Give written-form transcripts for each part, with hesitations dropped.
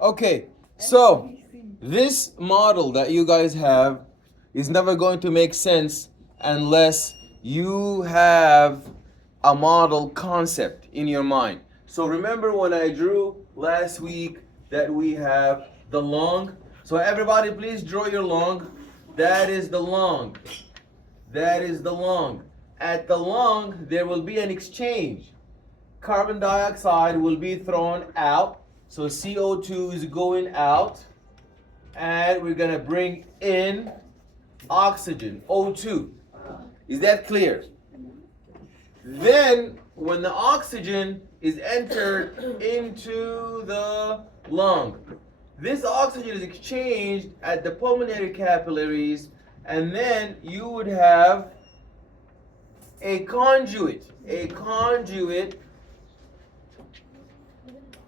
Okay, so this model that you guys have is never going to make sense unless you have a model concept in your mind. So remember when I drew last week that we have the lung? So everybody please draw your lung. That is the lung. That is the lung. At the lung, there will be an exchange. Carbon dioxide will be thrown out. So CO2 is going out. And we're going to bring in oxygen, O2. Is that clear? Then, when the oxygen is entered into the lung, this oxygen is exchanged at the pulmonary capillaries, and then you would have a conduit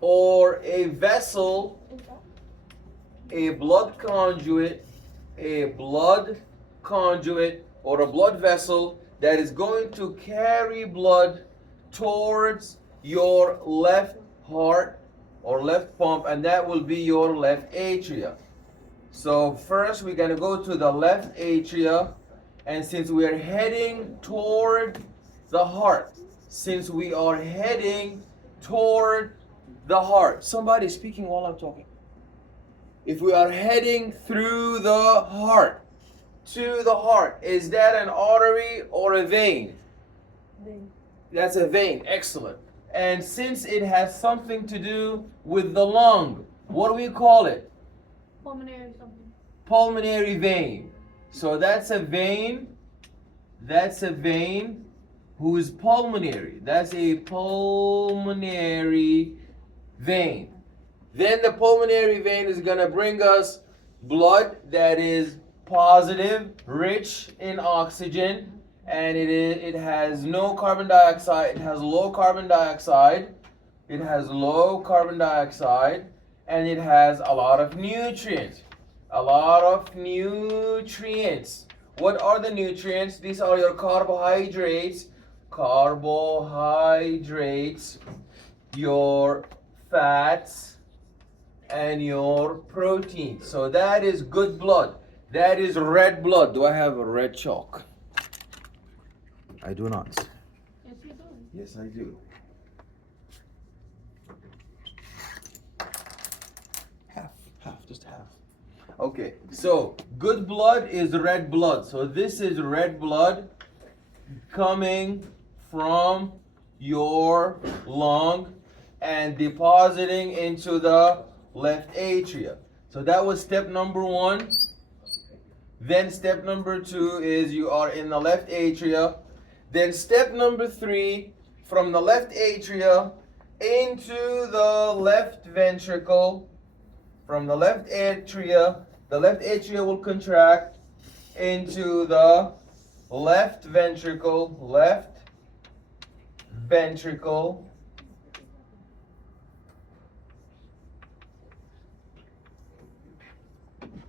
or a vessel, a blood conduit, or a blood vessel that is going to carry blood towards your left heart or left pump, and that will be your left atria. So first we're going to go to the left atria, and since we are heading toward the heart, somebody is speaking while I'm talking. If we are heading through the heart, to the heart, is that an artery or a vein? Vein. That's a vein, excellent. And since it has something to do with the lung, what do we call it? Pulmonary something. Pulmonary vein. So that's a vein who is pulmonary. That's a pulmonary vein. Then the pulmonary vein is going to bring us blood that is positive, rich in oxygen, and it has no carbon dioxide. It has low carbon dioxide. And it has a lot of nutrients. What are the nutrients? These are your carbohydrates, your fats, and your proteins. So that is good blood. That is red blood. Do I have a red chalk? I do not. Yes, you do. Yes, I do. Just half. Okay, so good blood is red blood. So this is red blood coming from your lung and depositing into the left atria. So that was step number 1. Then step number 2 is you are in the left atria. Then step number 3, from the left atria into the left ventricle. From the left atria will contract into the left ventricle.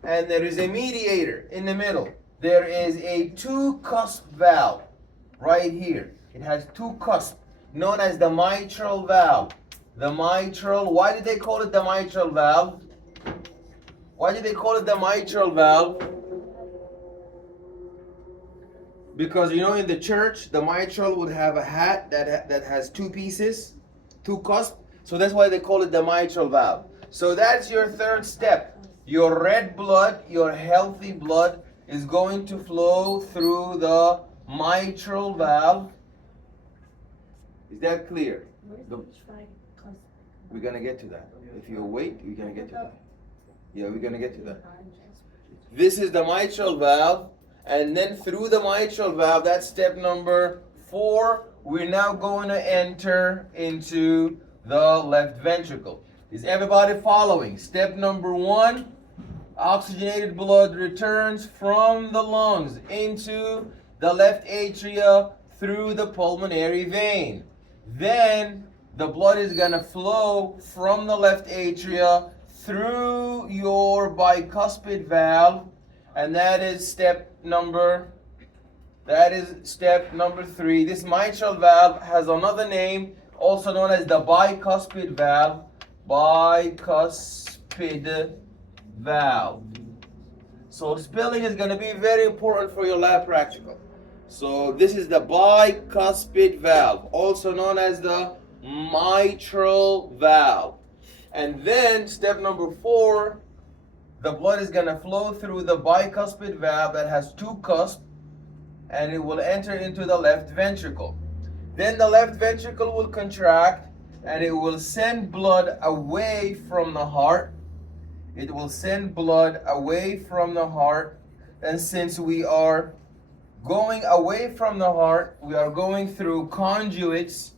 And there is a mediator in the middle. There is a 2-cusp valve right here. It has 2 cusps, known as the mitral valve. Why did they call it the mitral valve? Because in the church, the mitral would have a hat that has 2 pieces, 2 cusps. So that's why they call it the mitral valve. So that's your 3rd step. Your red blood, your healthy blood, is going to flow through the mitral valve. Is that clear? We're going to get to that. If you wait, we're going to get to that. Yeah, we're going to get to that. This is the mitral valve. And then through the mitral valve, that's step number 4, we're now going to enter into the left ventricle. Is everybody following? Step number 1, oxygenated blood returns from the lungs into the left atria through the pulmonary vein. Then the blood is going to flow from the left atria through your bicuspid valve, and that is step number 3. This mitral valve has another name, also known as the bicuspid valve. Bicuspid bicuspid valve. So spelling is going to be very important for your lab practical. So this is the bicuspid valve, also known as the mitral valve. And then step number 4, the blood is going to flow through the bicuspid valve that has 2 cusps, and it will enter into the left ventricle. Then the left ventricle will contract and it will send blood away from the heart. It will send blood away from the heart. And since we are going away from the heart, we are going through conduits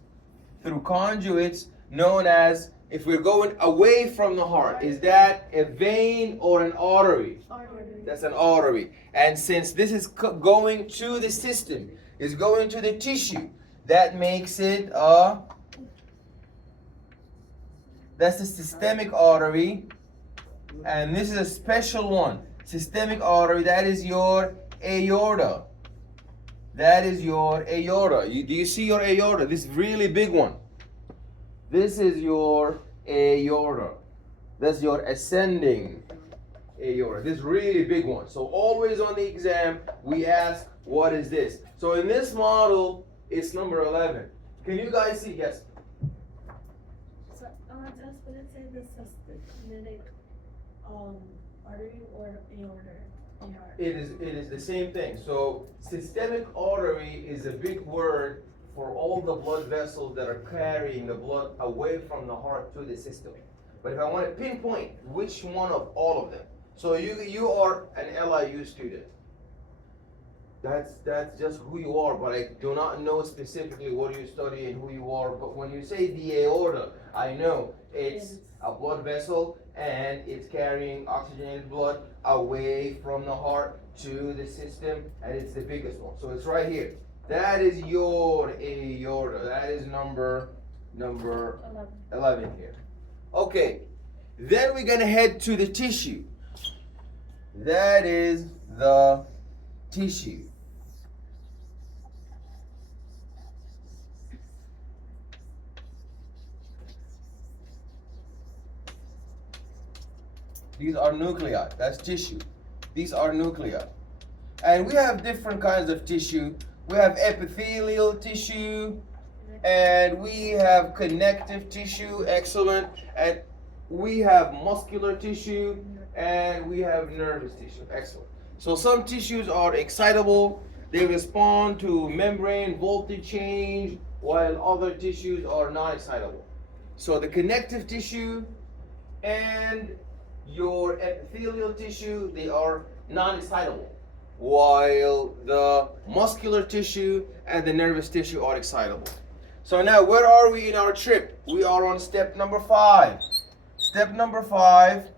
known as, if we're going away from the heart, is that a vein or an artery? Artery. That's an artery. And since this is going to the system, is going to the tissue, that makes it that's a systemic artery. And this is a special one. Systemic artery, that is your aorta. That is your aorta. Do you see your aorta? This really big one. This is your aorta. That's your ascending aorta. This really big one. So always on the exam, we ask, what is this? So in this model, it's number 11. Can you guys see? Yes. So I want to ask, would it say this is the systemic artery or aorta? It is the same thing. So systemic artery is a big word for all the blood vessels that are carrying the blood away from the heart to the system. But if I want to pinpoint which one of all of them, so you are an LIU student. That's just who you are, but I do not know specifically what you study and who you are. But when you say the aorta, I know it's a blood vessel and it's carrying oxygenated blood away from the heart to the system, and it's the biggest one. So it's right here. That is your aorta. That is number 11 here. Okay, then we're gonna head to the tissue. That is the tissue. These are nuclei. That's tissue. These are nuclei. And we have different kinds of tissue. We have epithelial tissue, and we have connective tissue, excellent. And we have muscular tissue, and we have nervous tissue, excellent. So some tissues are excitable. They respond to membrane voltage change, while other tissues are non-excitable. So the connective tissue and your epithelial tissue, they are non-excitable, while the muscular tissue and the nervous tissue are excitable. So now, where are we in our trip? We are on step number 5. Step number 5,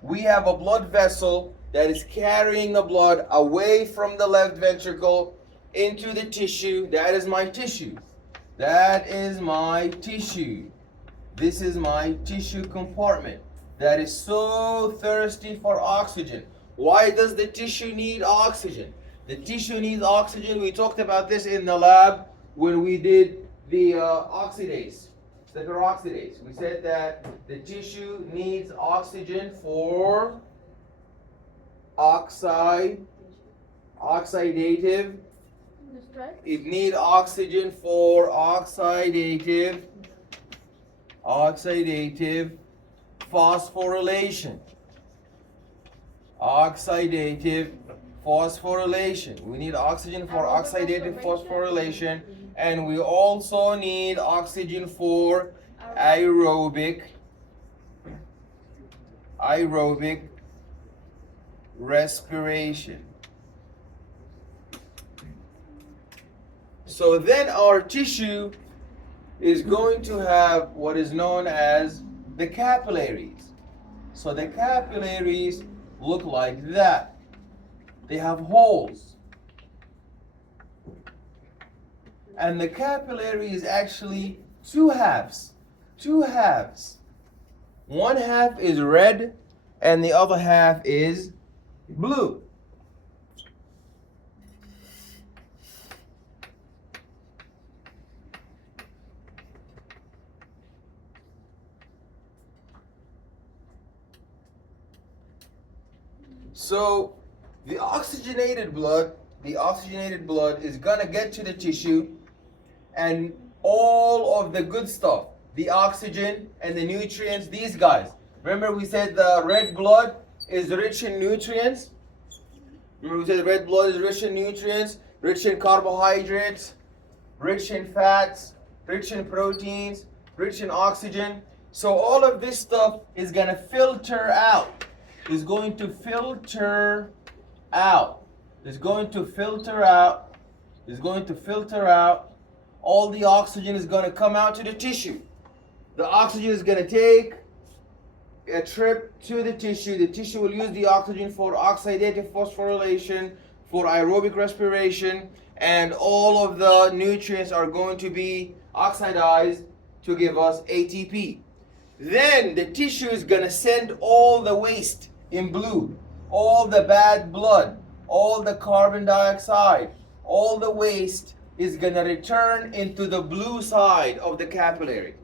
we have a blood vessel that is carrying the blood away from the left ventricle into the tissue. That is my tissue. That is my tissue. This is my tissue compartment that is so thirsty for oxygen. Why does the tissue need oxygen? The tissue needs oxygen. We talked about this in the lab when we did the oxidase, the peroxidase. We said that the tissue needs oxygen for oxidative. It needs oxygen for oxidative phosphorylation. Oxidative phosphorylation. We need oxygen for oxidative phosphorylation, and we also need oxygen for aerobic respiration. So then our tissue is going to have what is known as the capillaries. So the capillaries look like that. They have holes. And the capillary is actually two halves. Two halves. One half is red and the other half is blue. So the oxygenated blood is gonna get to the tissue, and all of the good stuff, the oxygen and the nutrients, these guys. Remember we said the red blood is rich in nutrients? Remember we said red blood is rich in nutrients, rich in carbohydrates, rich in fats, rich in proteins, rich in oxygen. So all of this stuff is gonna filter out. Is going to filter out. Is going to filter out. Is going to filter out. All the oxygen is going to come out to the tissue. The oxygen is going to take a trip to the tissue. The tissue will use the oxygen for oxidative phosphorylation, for aerobic respiration, and all of the nutrients are going to be oxidized to give us ATP. Then the tissue is going to send all the waste in blue, all the bad blood, all the carbon dioxide, all the waste is going to return into the blue side of the capillary.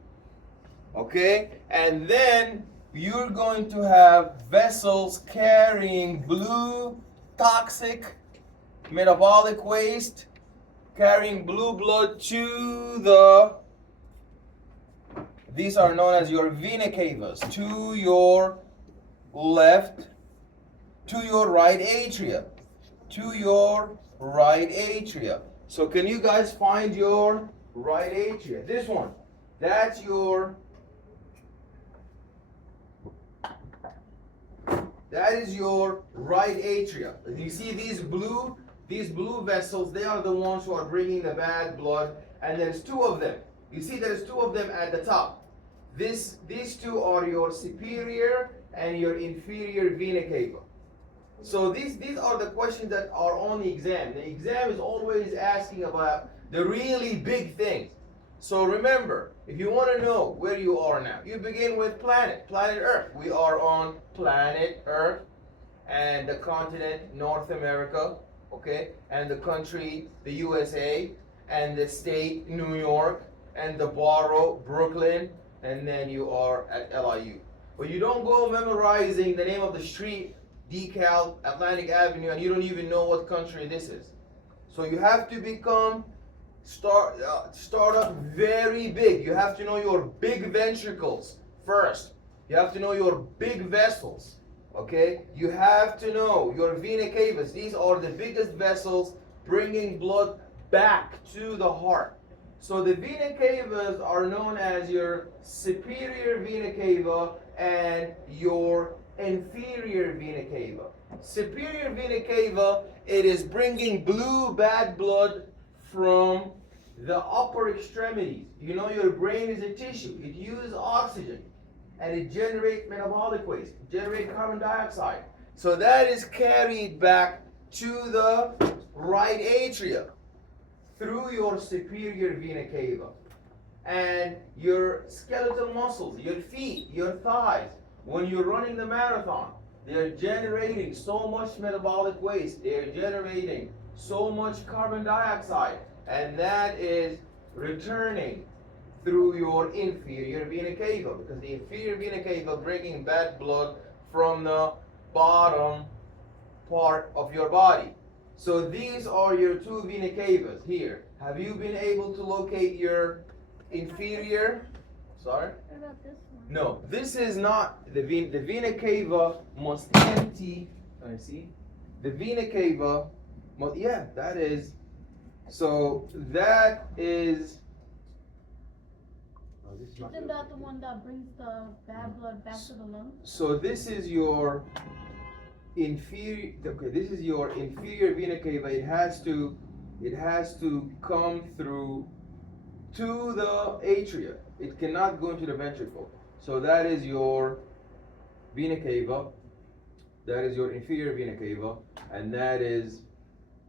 Okay? And then you're going to have vessels carrying blue toxic metabolic waste, carrying blue blood to these are known as your vena cavas, to your left, to your right atria, to your right atria. So can you guys find your right atria? This one, that is your right atria. You see these blue vessels, they are the ones who are bringing the bad blood, and there's two of them. You see there's two of them at the top. These two are your superior and your inferior vena cava. So these are the questions that are on the exam. The exam is always asking about the really big things. So remember, if you want to know where you are now, you begin with planet Earth. We are on planet Earth, and the continent North America, okay, and the country the USA, and the state New York, and the borough Brooklyn, and then you are at LIU. But you don't go memorizing the name of the street, decal, Atlantic Avenue, and you don't even know what country this is. So you have to start up very big. You have to know your big ventricles first. You have to know your big vessels. Okay? You have to know your vena cavas. These are the biggest vessels bringing blood back to the heart. So the vena cavas are known as your superior vena cava and your inferior vena cava. Superior vena cava, it is bringing blue bad blood from the upper extremities. You know your brain is a tissue. It uses oxygen and it generates metabolic waste, generates carbon dioxide. So that is carried back to the right atria through your superior vena cava. And your skeletal muscles, your feet, your thighs, when you're running the marathon, they're generating so much metabolic waste, they're generating so much carbon dioxide, and that is returning through your inferior vena cava, because the inferior vena cava bringing bad blood from the bottom part of your body. So these are your two vena cavas here. Have you been able to locate your inferior? Sorry? What about this one? No, this is not the vena cava must empty. Let me see. The vena cava, yeah, that is. So that is. Oh, this is not Isn't good. that the one that brings the bad blood back to the lungs? So this is your inferior. Okay, this is your inferior vena cava. It has to come through to the atria. It cannot go into the ventricle. So that is your vena cava. That is your inferior vena cava, and that is.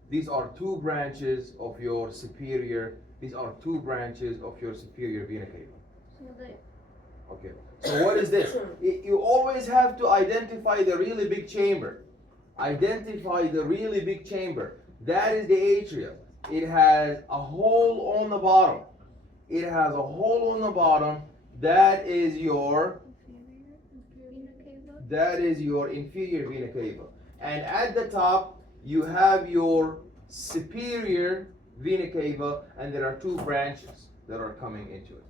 These are two branches of your superior. These are two branches of your superior vena cava. So they. Okay. So what is this? You always have to identify the really big chamber. Identify the really big chamber. That is the atria. It has a hole on the bottom. It has a hole on the bottom. That is your Inferior vena cava? that is your inferior vena cava. And at the top, you have your superior vena cava, and there are two branches that are coming into it.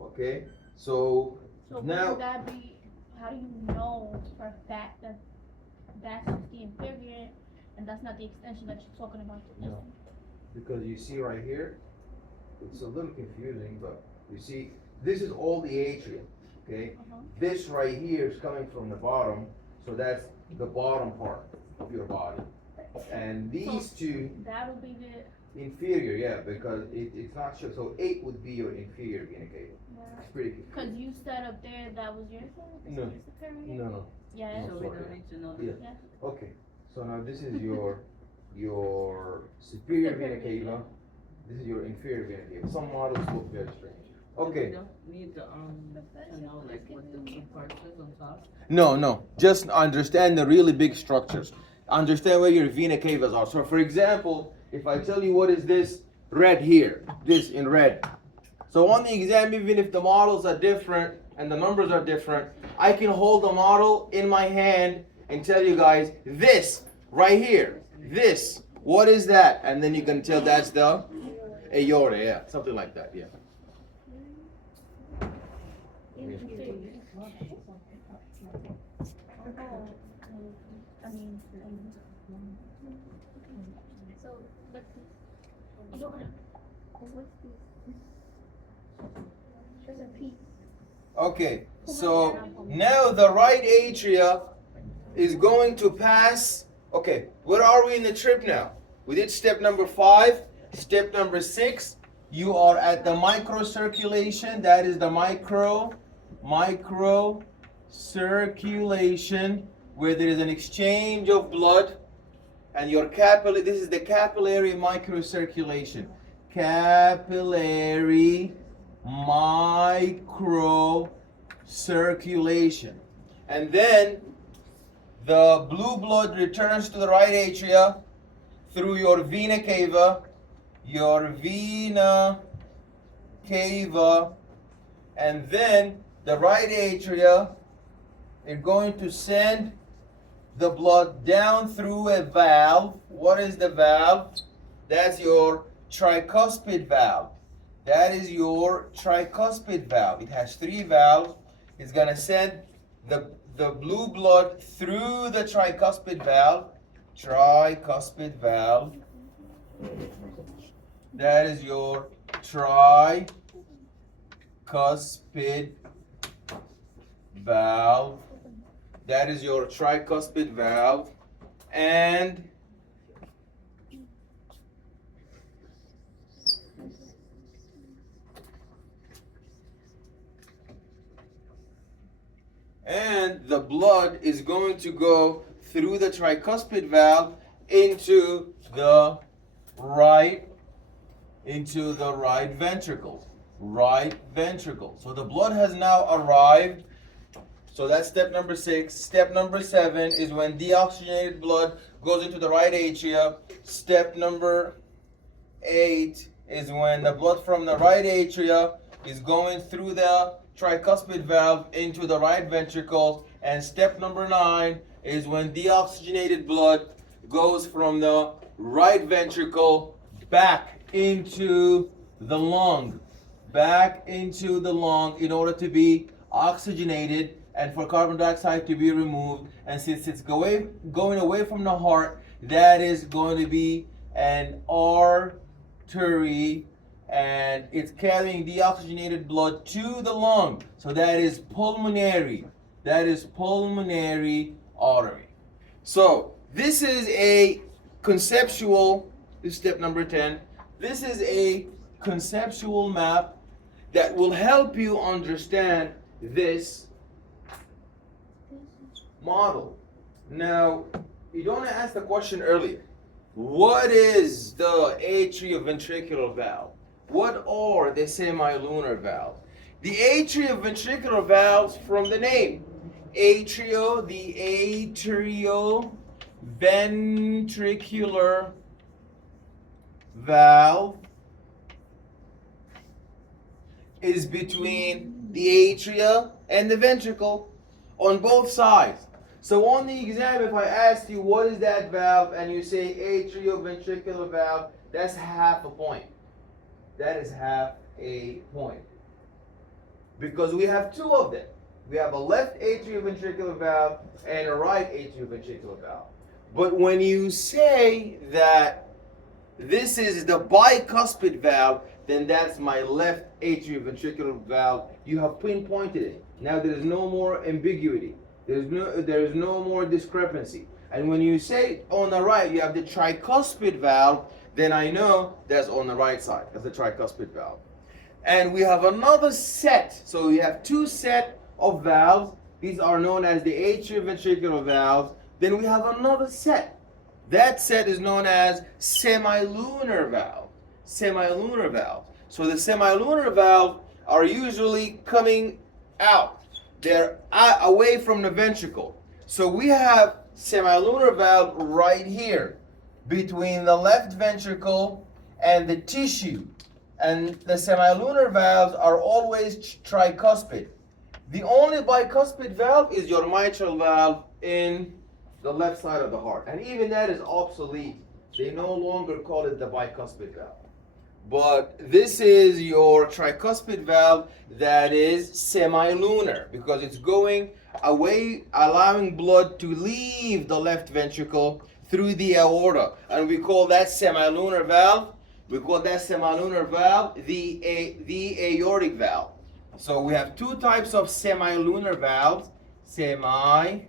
Okay? So now, wouldn't that be, how do you know for a fact that that's just the inferior and that's not the extension that you're talking about? No. Because you see right here, it's a little confusing, but you see, this is all the atrium, okay? This right here is coming from the bottom, so that's the bottom part of your body. And these two, That'll be the, inferior, yeah, because it's not sure, so 8 would be your inferior vena cava. It's pretty confusing. cause you said up there that was your thing? No. No. Yeah. So we don't need to know Yeah. that. Okay, so now this is your superior vena cava. This is your inferior vena cava. Some models look very strange. We Okay. don't need to know like what the key part is on top. No. Just understand the really big structures. Understand where your vena cavas are. So for example, if I tell you what is this red here, this in red. So on the exam, even if the models are different and the numbers are different, I can hold the model in my hand and tell you guys, this right here, this, what is that? And then you can tell that's the aorta, yeah, something like that, yeah. So, but what's this? There's a piece. Okay, so now the right atria is going to pass. Okay, where are we in the trip now? We did step number 5. Step number 6, you are at the microcirculation. That is the microcirculation, where there is an exchange of blood, and your capillary. This is the capillary microcirculation. Capillary microcirculation. And then the blue blood returns to the right atria through your vena cava, and then the right atria is going to send the blood down through a valve. What is the valve? That's your tricuspid valve. That is your tricuspid valve. It has 3 valves. It's going to send the blue blood through the tricuspid valve. Tricuspid valve. That is your tricuspid valve. That is your tricuspid valve. And the blood is going to go through the tricuspid valve into the right ventricle. Right ventricle. So the blood has now arrived. So that's step number 6. Step number 7 is when deoxygenated blood goes into the right atria. Step number 8 is when the blood from the right atria is going through the tricuspid valve into the right ventricle. And step number 9 is when deoxygenated blood goes from the right ventricle back into the lung. Back into the lung in order to be oxygenated and for carbon dioxide to be removed. And since it's going away from the heart, that is going to be an artery, and it's carrying deoxygenated blood to the lung. So that is pulmonary. That is pulmonary artery. So this is a conceptual, this is step number 10. This is a conceptual map that will help you understand this model. Now, you don't ask the question earlier. What is the atrioventricular valve? What are the semilunar valves? The atrioventricular valves, from the name, the atrioventricular valve is between the atria and the ventricle on both sides. So on the exam, if I asked you what is that valve and you say atrioventricular valve, that's half a point. That is half a point. Because we have two of them. We have a left atrioventricular valve and a right atrioventricular valve. But when you say that this is the bicuspid valve, then that's my left atrioventricular valve. You have pinpointed it. Now there is no more ambiguity. There is no more discrepancy. And when you say on the right, you have the tricuspid valve, then I know that's on the right side. That's the tricuspid valve. And we have another set. So we have two sets of valves. These are known as the atrioventricular valves. Then we have another set. That set is known as semilunar valve. Semilunar valve. So the semilunar valve are usually coming out. They're away from the ventricle. So we have semilunar valve right here between the left ventricle and the tissue. And the semilunar valves are always tricuspid. The only bicuspid valve is your mitral valve in the left side of the heart. And even that is obsolete. They no longer call it the bicuspid valve. But this is your tricuspid valve that is semilunar because it's going away, allowing blood to leave the left ventricle through the aorta. And we call that semilunar valve. We call that semilunar valve the aortic valve. So we have two types of semilunar valves. Semilunar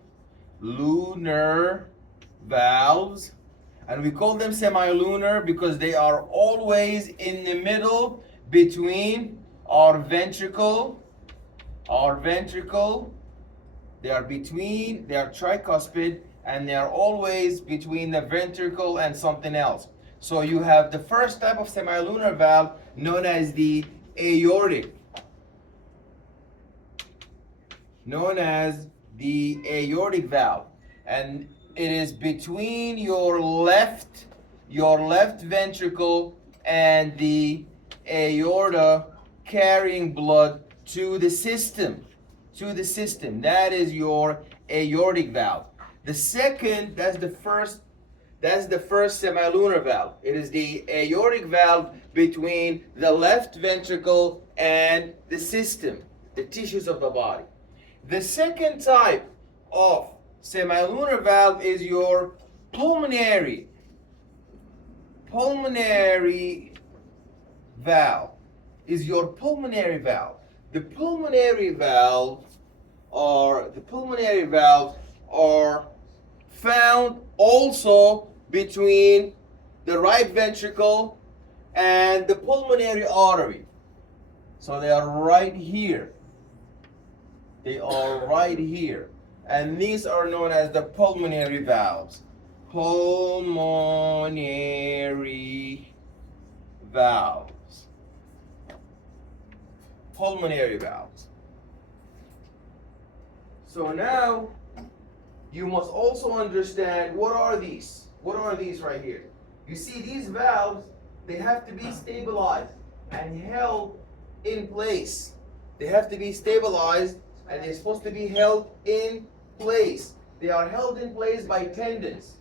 valves. And we call them semilunar because they are always in the middle between our ventricle. They are tricuspid and they are always between the ventricle and something else. So you have the first type of semilunar valve known as the aortic. Known as the aortic valve. And it is between your left ventricle and the aorta carrying blood to the system. That is your aortic valve. The second, that's the first semilunar valve. It is the aortic valve between the left ventricle and the system, the tissues of the body. The second type of semilunar valve is your pulmonary valve. The pulmonary valves are found also between the right ventricle and the pulmonary artery. So they are right here. And these are known as the pulmonary valves. Pulmonary valves. So now you must also understand what are these? What are these right here? You see these valves, they have to be stabilized and held in place. They have to be stabilized and they're supposed to be held in place. They are held in place by tendons.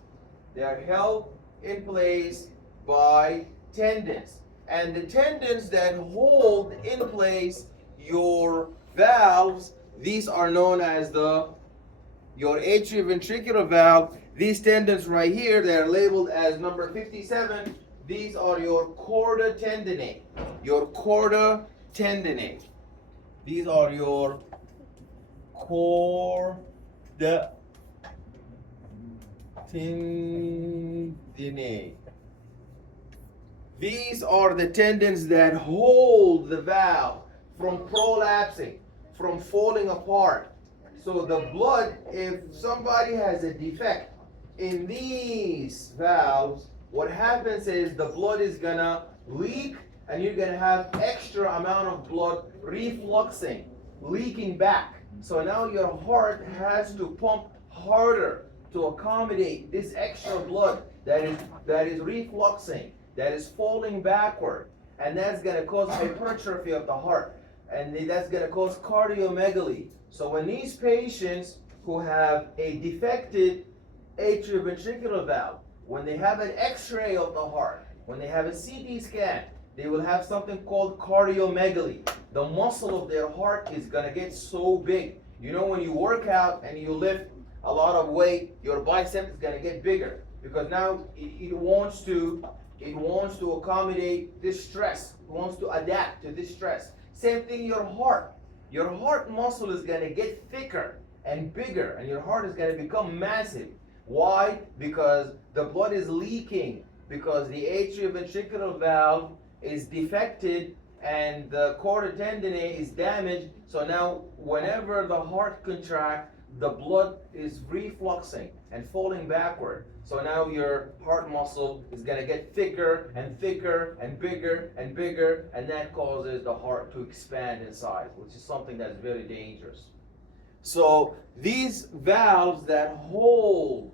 And the tendons that hold in place your valves, these are known as your atrioventricular valve. These tendons right here, they are labeled as number 57. These are your chorda tendineae. These are your chorda tendineae. These are the tendons that hold the valve from prolapsing, from falling apart. So the blood, if somebody has a defect in these valves, what happens is the blood is gonna leak and you're gonna have extra amount of blood refluxing, leaking back. So now your heart has to pump harder to accommodate this extra blood that is refluxing, that is falling backward, and that's going to cause hypertrophy of the heart, and that's going to cause cardiomegaly. So when these patients who have a defected atrioventricular valve, when they have an x-ray of the heart, when they have a CT scan, they will have something called cardiomegaly. The muscle of their heart is going to get so big. You know, when you work out and you lift a lot of weight, your bicep is going to get bigger because now it wants to accommodate this stress. It wants to adapt to this stress. Same thing your heart. Your heart muscle is going to get thicker and bigger, and your heart is going to become massive. Why? Because the blood is leaking, because the atrioventricular valve is defected and the chorda tendineae is damaged. So now whenever the heart contracts, the blood is refluxing and falling backward. So now your heart muscle is going to get thicker and thicker and bigger and bigger, and that causes the heart to expand in size, which is something that's very dangerous. So these valves that hold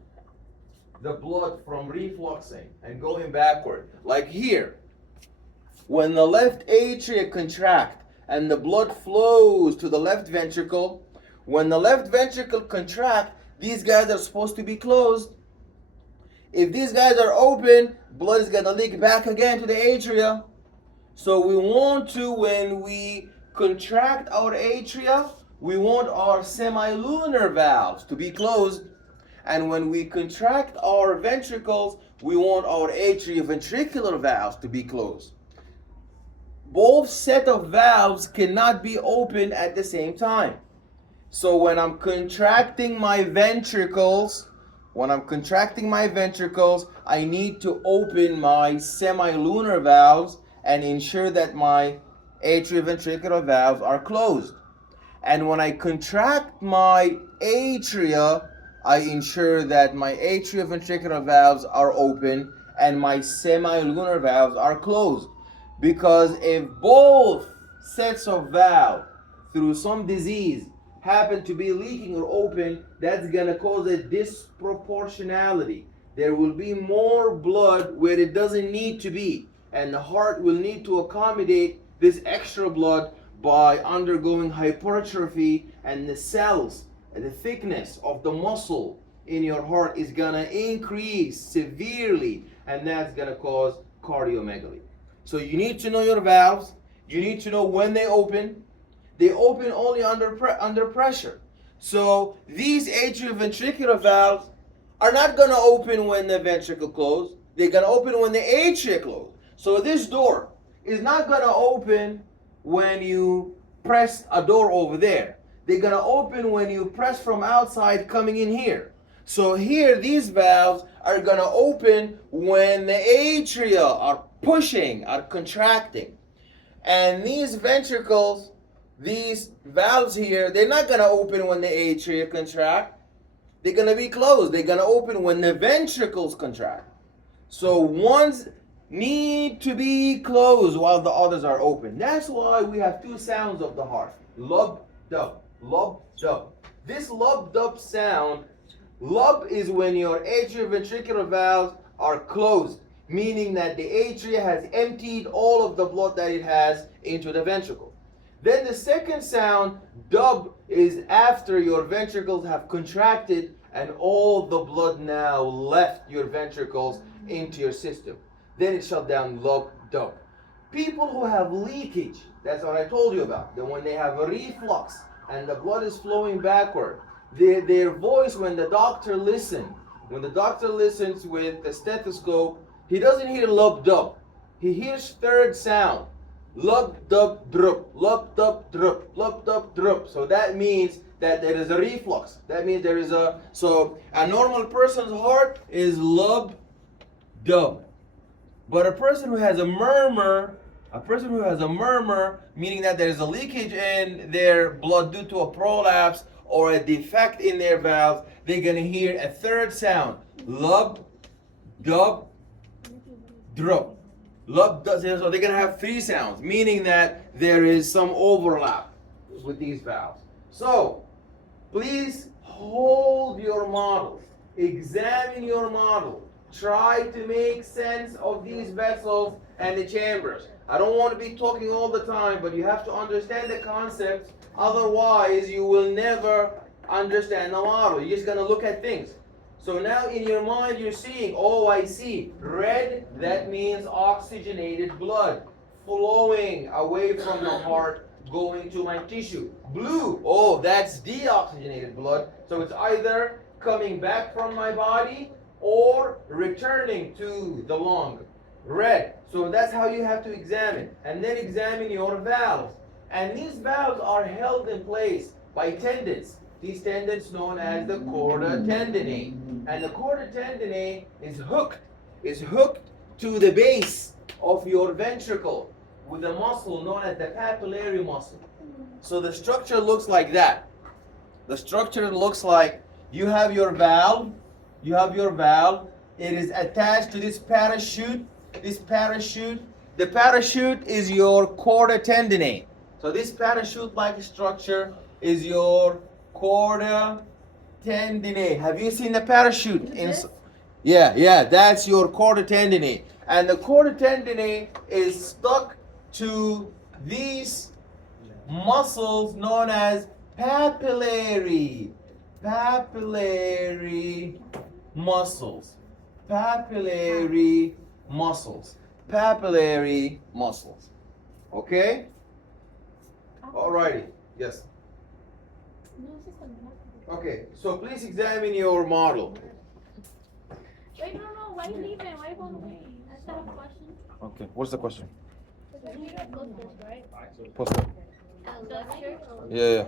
the blood from refluxing and going backward, like here, when the left atria contract and the blood flows to the left ventricle, when the left ventricle contract, these guys are supposed to be closed. If these guys are open, blood is going to leak back again to the atria. So we want to, when we contract our atria, we want our semilunar valves to be closed. And when we contract our ventricles, we want our atrioventricular valves to be closed. Both set of valves cannot be open at the same time. So when I'm contracting my ventricles, I need to open my semilunar valves and ensure that my atrioventricular valves are closed. And when I contract my atria, I ensure that my atrioventricular valves are open and my semilunar valves are closed. Because if both sets of valves, through some disease, happen to be leaking or open, that's going to cause a disproportionality. There will be more blood where it doesn't need to be, and the heart will need to accommodate this extra blood by undergoing hypertrophy, and the cells, the thickness of the muscle in your heart is going to increase severely, and that's going to cause cardiomegaly. So you need to know your valves. You need to know when they open. They open only under pressure. So these atrioventricular valves are not going to open when the ventricle closes. They're going to open when the atria close. So this door is not going to open when you press a door over there. They're going to open when you press from outside coming in here. So here, these valves are going to open when the atria are pushing, are contracting. And these ventricles, these valves here, they're not going to open when the atria contract. They're going to be closed. They're going to open when the ventricles contract. So ones need to be closed while the others are open. That's why we have two sounds of the heart. Lub, dub, lub, dub. This lub, dub sound, lub is when your atrioventricular valves are closed, meaning that the atria has emptied all of the blood that it has into the ventricle. Then the second sound, dub, is after your ventricles have contracted and all the blood now left your ventricles into your system. Then it shut down, lub, dub. People who have leakage, that's what I told you about, that when they have a reflux and the blood is flowing backward, their voice, when the doctor listens with the stethoscope, he doesn't hear lub, dub. He hears third sound. Lub, dub, drup, lub, dub, drup, lub, dub, drup. So that means that there is a reflux. That means there is so a normal person's heart is lub, dub. But a person who has a murmur, meaning that there is a leakage in their blood due to a prolapse or a defect in their valves, they're going to hear a third sound. Lub, dub, drup. Lub, dub. So they're going to have three sounds, meaning that there is some overlap with these valves. So please hold your model. Examine your model. Try to make sense of these vessels and the chambers. I don't want to be talking all the time, but you have to understand the concepts. Otherwise, you will never understand the model. You're just gonna look at things. So now in your mind you're seeing, oh, I see. Red, that means oxygenated blood flowing away from the heart, going to my tissue. Blue, oh, that's deoxygenated blood. So it's either coming back from my body or returning to the lung. Red, so that's how you have to examine. And then examine your valves. And these valves are held in place by tendons. These tendons known as the chorda tendineae. And the chorda tendineae is hooked to the base of your ventricle with a muscle known as the papillary muscle. So the structure looks like that. The structure looks like you have your valve, it is attached to this parachute. The parachute is your chorda tendineae. So this parachute-like structure is your chorda tendineae. Have you seen the parachute? Yeah, that's your chorda tendineae. And the chorda tendineae is stuck to these muscles known as papillary muscles. Okay? Alrighty. Yes. Okay, so please examine your model. Wait, no, why are you leaving? Why are you going away? I still have a question. Okay, what's the question? You don't post this, right? Post it. Lecture? Yeah.